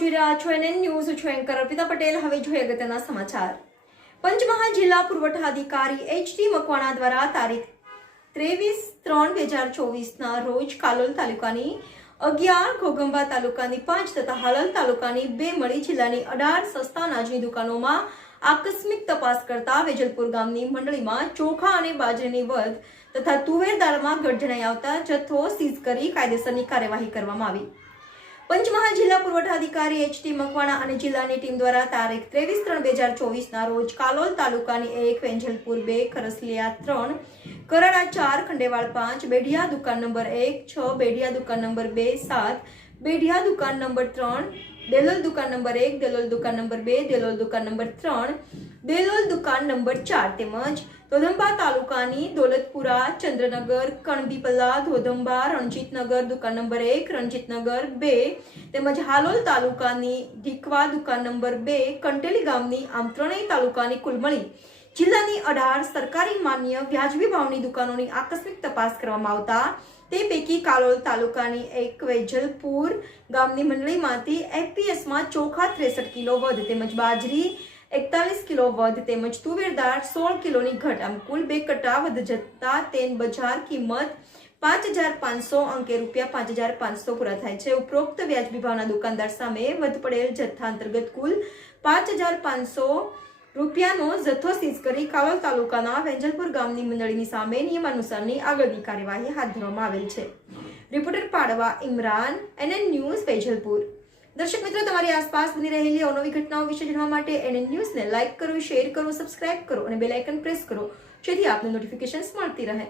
જોઈ રહ્યા છો NN ન્યૂઝ છું એન્કર અર્પિતા પટેલ। હવે જોઈએ અગત્યના સમાચાર। પંચમહાલ જિલ્લા પુરવઠા અધિકારી HT મકવાણા દ્વારા તારીખ 23/3/2024ના રોજ કાલોલ તાલુકાની 11, ઘોગંબા તાલુકાની 5 તથા હાલોલ તાલુકાની 2 મળી જિલ્લાની 18 સસ્તા અનાજની દુકાનોમાં આકસ્મિક તપાસ કરતા વેજલપુર ગામની મંડળીમાં ચોખા અને બાજરીની વધ તથા તુવેર દાળમાં ઘટ જણાઈ આવતા જથ્થો સીઝ કરી કાયદેસરની કાર્યવાહી કરવામાં આવી। પંચમહાલ જિલ્લા પુરવઠા અધિકારી HT મકવાણા અને જિલ્લાની ટીમ દ્વારા તારીખ 23/3/2024ના રોજ કાલોલ તાલુકાની 1, વેંજલપુર 2, ખરસલિયા 3, કરાડા 4, ખંડેવાળ 5, બેઢિયા દુકાન નંબર 1, 6, બેઢિયા દુકાન નંબર 2, 7, બેઢિયા દુકાન નંબર 3, દેલોલ દુકાન નંબર 1, દેલોલ દુકાન નંબર 2, દેલોલ દુકાન નંબર 3, દેલોલ દુકાન નંબર 4 તેમજ ધોધંબા તાલુકાની દોલતપુરા, ચંદ્રનગર, કણબીપલ્લા, ધોધંબા, રણજીતનગર દુકાન નંબર 1, રણજીતનગર 2 તેમજ હાલોલ તાલુકાની ઢીકવા દુકાન નંબર 2, કંટેલી ગામની આમ ત્રણેય તાલુકાની કુલ મળી જિલ્લાની 18 સરકારી માન્ય વ્યાજબી ભાવની દુકાનોની આકસ્મિક તપાસ કરવામાં આવતા તે પૈકી કાલોલ તાલુકાની 1 વેજલપુર ગામની મંડળીમાંથી FPSમાં ચોખા 63 કિલો વધ તેમજ બાજરી 41 કિલો વધ તેમજ તુવેર દાળ 16 કિલોની ઘટ આમ કુલ 2 કટ્ટા વધ જતા તેન બજાર કિંમત 5500 અંકે રૂપિયા 5500 પૂરા થાય છે। ઉપરોક્ત વ્યાજબી ભાવના દુકાનદાર સામે વધ પડેલ જથ્થા અંતર્ગત કુલ 5500 રૂપિયાનો જથ્થો સીઝ કરી કાલોલ તાલુકાના વેંજલપુર ગામની મંડળીની સામે નિયમાનુસારની આગળની કાર્યવાહી હાથ ધરવામાં આવેલ છે। રિપોર્ટર પાડવા ઇમરાન, NN ન્યૂઝ, વેજલપુર। દર્શક મિત્રો, તમારી આસપાસ બની રહેલી અવનવી ઘટનાઓ વિશે જાણવા માટે NN ન્યૂઝને લાઇક કરો, શેર કરો, સબસ્ક્રાઇબ કરો અને બેલ આઇકન પ્રેસ કરો જેથી આપને નોટિફિકેશન્સ મળતી રહે।